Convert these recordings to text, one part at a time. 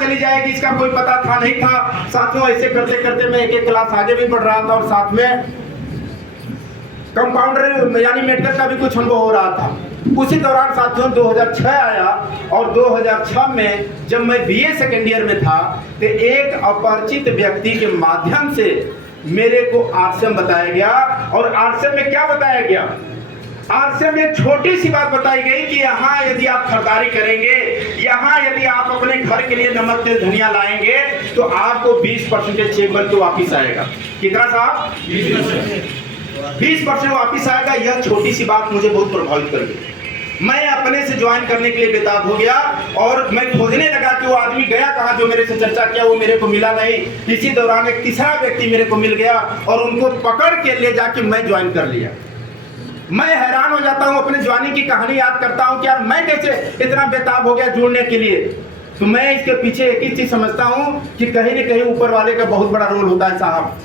चली जाएगी इसका कोई पता था नहीं था। साथियों ऐसे करते करते मैं एक क्लास आगे भी बढ़ रहा था और साथ में कंपाउंडर यानी मेडिकल का भी कुछ अनुभव हो रहा था। उसी दौरान साथियों 2006 आया और 2006 में जब मैं बीए सेकेंड ईयर में था तो एक अपरिचित व्यक्ति के माध्यम से मेरे को आरसीएम बताया गया। और आरसीएम में क्या बताया गया? आरसीएम में छोटी सी बात बताई गई कि यहाँ यदि आप खरीदारी करेंगे, यहाँ यदि आप अपने घर के लिए नमक तेल धनिया लाएंगे तो आपको 20% चेक बन के वापिस आएगा। कितना साहब? 20% वापिस आएगा। यह छोटी सी बात मुझे बहुत प्रभावित कर गई। मैं अपने से ज्वाइन करने के लिए बेताब हो गया और मैं खोजने लगा कि वो आदमी गया कहाँ जो मेरे से चर्चा किया, वो मेरे को मिला नहीं। इसी दौरान एक तीसरा व्यक्ति मेरे को मिल गया और उनको पकड़ के ले जाके मैं ज्वाइन कर लिया। मैं हैरान हो जाता हूँ, अपने ज्वाइनिंग की कहानी याद करता हूँ कि यार मैं कैसे इतना बेताब हो गया जुड़ने के लिए। तो मैं इसके पीछे एक ही चीज समझता हूँ कि कहीं न कहीं ऊपर वाले का बहुत बड़ा रोल होता है साहब।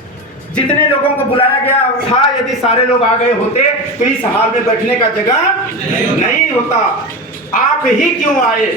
जितने लोगों को बुलाया गया था, यदि सारे लोग आ गए होते तो इस हाल में बैठने का जगह नहीं होता। आप ही क्यों आए?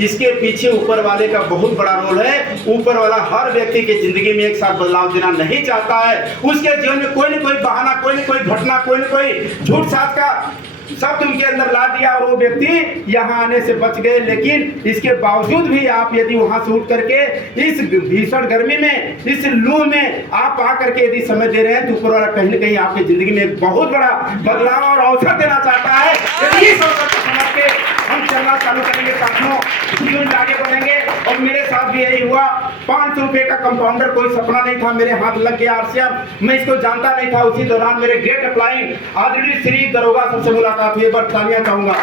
इसके पीछे ऊपर वाले का बहुत बड़ा रोल है। ऊपर वाला हर व्यक्ति की जिंदगी में एक साथ बदलाव देना नहीं चाहता है। उसके जीवन में कोई न कोई बहाना, कोई न कोई घटना, कोई न कोई झूठ साथ का शब्द उनके अंदर ला दिया और वो व्यक्ति यहाँ आने से बच गए। लेकिन इसके बावजूद भी आप यदि वहां से उठ करके इस भीषण गर्मी में, इस लू में आप आ करके यदि समय दे रहे हैं तो ऊपर वाला कहीं न कहीं आपकी जिंदगी में एक बहुत बड़ा बदलाव और अवसर देना चाहता है। यदि इस अवसर को समझ के हम चलना चालू करेंगे साथियों, जीवन में आगे बढ़ेंगे। और मेरे साथ भी यही हुआ। 500 रुपए का कंपाउंडर कोई सपना नहीं था, मेरे हाथ लग गया आरसीएम। मैं इसको जानता नहीं था। उसी दौरान मेरे ग्रेट अप्लाइंग आदरणीय श्री दरोगा सबसे मुलाकात हुई। तालियां चाहूंगा।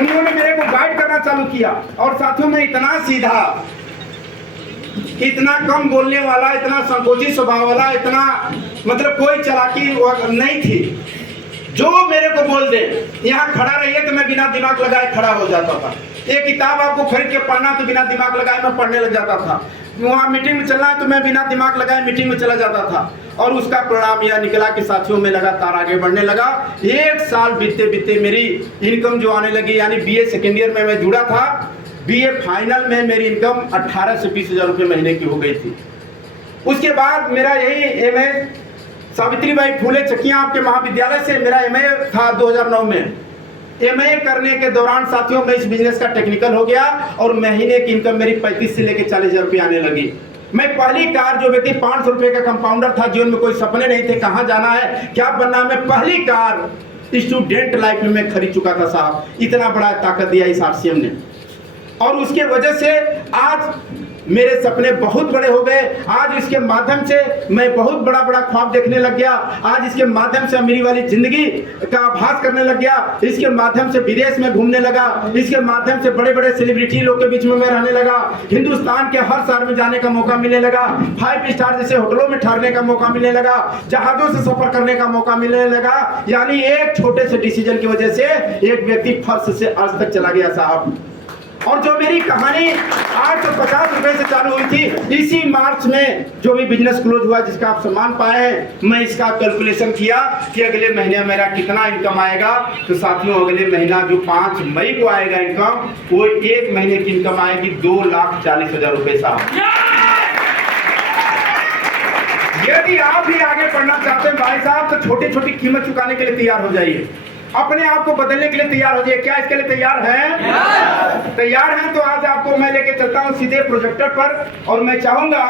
उन्होंने मेरे को गाइड करना चालू किया और साथियों में इतना सीधा, इतना कम बोलने वाला, इतना संकोची स्वभाव वाला, इतना मतलब कोई चालाकी नहीं थी। जो मेरे को बोल दे यहाँ खड़ा रहिए तो मैं बिना दिमाग लगाए खड़ा हो जाता था। एक किताब आपको खरीद के पढ़ना तो बिना दिमाग लगाए मैं पढ़ने लग जाता था। वहाँ मीटिंग में चलना है तो मैं बिना दिमाग लगाए मीटिंग में चला जाता था। और उसका परिणाम यह निकला कि साथियों में लगातार आगे बढ़ने लगा। एक साल बीतते बीतते मेरी इनकम जो आने लगी, यानी बीए सेकेंड ईयर में मैं जुड़ा था, बीए फाइनल में मेरी इनकम 18 से 20 हजार रुपये महीने की हो गई थी। उसके बाद मेरा यही एमए सावित्रीबाई फूले चकिया आपके महाविद्यालय से मेरा एमए था 2009 में। एमए करने के दौरान साथियों में इस बिजनेस का टेक्निकल हो गया और महीने की इनकम मेरी 35 से लेकर 40 हजार रुपये आने लगी। मैं पहली कार, जो व्यक्ति 500 रुपए का कंपाउंडर था, जीवन में कोई सपने नहीं थे, कहाँ जाना है, क्या बनना, मैं पहली कार स्टूडेंट लाइफ में मैं खरीद चुका था साहब। इतना बड़ा ताकत दिया इस आरसीएम ने। और उसके वजह से आज मेरे सपने बहुत बड़े हो गए। आज इसके माध्यम से मैं बहुत बड़ा बड़ा ख्वाब देखने लग गया। आज इसके माध्यम से अमीरी वाली जिंदगी का आभास करने लग गया। इसके माध्यम से विदेश में घूमने लगा। इसके माध्यम से बड़े बड़े सेलिब्रिटी लोग के बीच में मैं रहने लगा। हिंदुस्तान के हर शहर में जाने का मौका मिलने लगा। 5 स्टार जैसे होटलों में ठहरने का मौका मिलने लगा। जहाजों से सफर करने का मौका मिलने लगा। यानी एक छोटे से डिसीजन की वजह से एक व्यक्ति फर्श से अर्श तक चला गया साहब। और जो मेरी कहानी 850 रुपए से चालू हुई थी, इसी मार्च में जो भी बिजनेस क्लोज हुआ जिसका आप सम्मान पाए हैं, मैं इसका कैलकुलेशन किया कि अगले महीने मेरा कितना इनकम आएगा। तो साथियों अगले महीना जो 5 मई को आएगा इनकम, वो 1 महीने की इनकम आएगी 2,40,000 रुपए साहब। यदि आप भी आगे बढ़ना चाहते हैं भाई साहब तो छोटी छोटी कीमत चुकाने के लिए तैयार हो जाइए। अपने आप को बदलने के लिए तैयार हो जाइए। क्या इसके लिए तैयार हैं? तैयार हैं तो आज आपको मैं लेके चलता हूं सीधे प्रोजेक्टर पर और मैं चाहूंगा